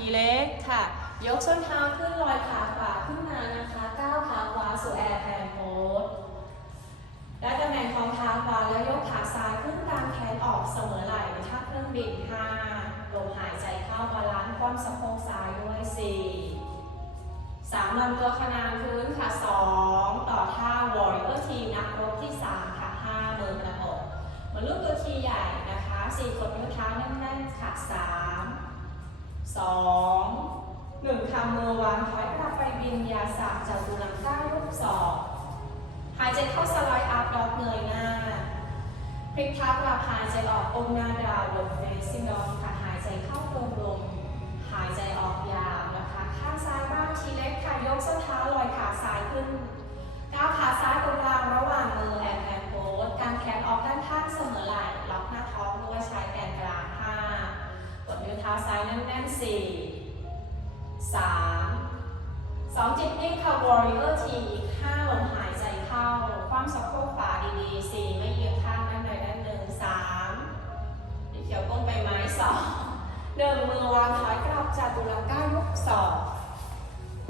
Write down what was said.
ทีเล็กค่ะ ยกส้นเท้าขึ้นลอยขาขวาขึ้นมานะคะก้าวขาขวาสู่แอร์แพนโพสได้ตำแหน่งของเท้าขวาแล้วยกขาซ้ายขึ้นกลางแขนออกเสมอไหล่ในท่าเครื่องบิน5ลมหายใจเข้าบาลานซ์ความสะโพกซ้ายด้วย4สามลำตัวขนานพื้นค่ะ2ต่อท่าวอริเออร์ทีนักรบที่3ค่ะ5มือประอกเหมือนลูกตัวทีใหญ่นะคะ4กดนิ้วเท้าแน่นๆค่ะ3 2 1 ทำมือวางถอยกลับไปบินยาสาจับดูหลังใต้รูปศอกหายใจเข้าสไลด์อัพดอกเงยหน้าพลิกเท้ากลับหายใจออกองหน้าดาวลงเฟซิ่งดองค่ะหายใจเข้าตรงายแน่นแน่นสี่สามสองจิตนิ่งค่ะ warrior T อีกห้าลมหายใจเข้า ความสะโพกขวาดีๆสี่ไม่เอียงข้างด้านใดด้านหนึ่งสามเขียวก้นไปไม้สองเดินมือวางท้อยกลับจากตุลังก้ายกศอก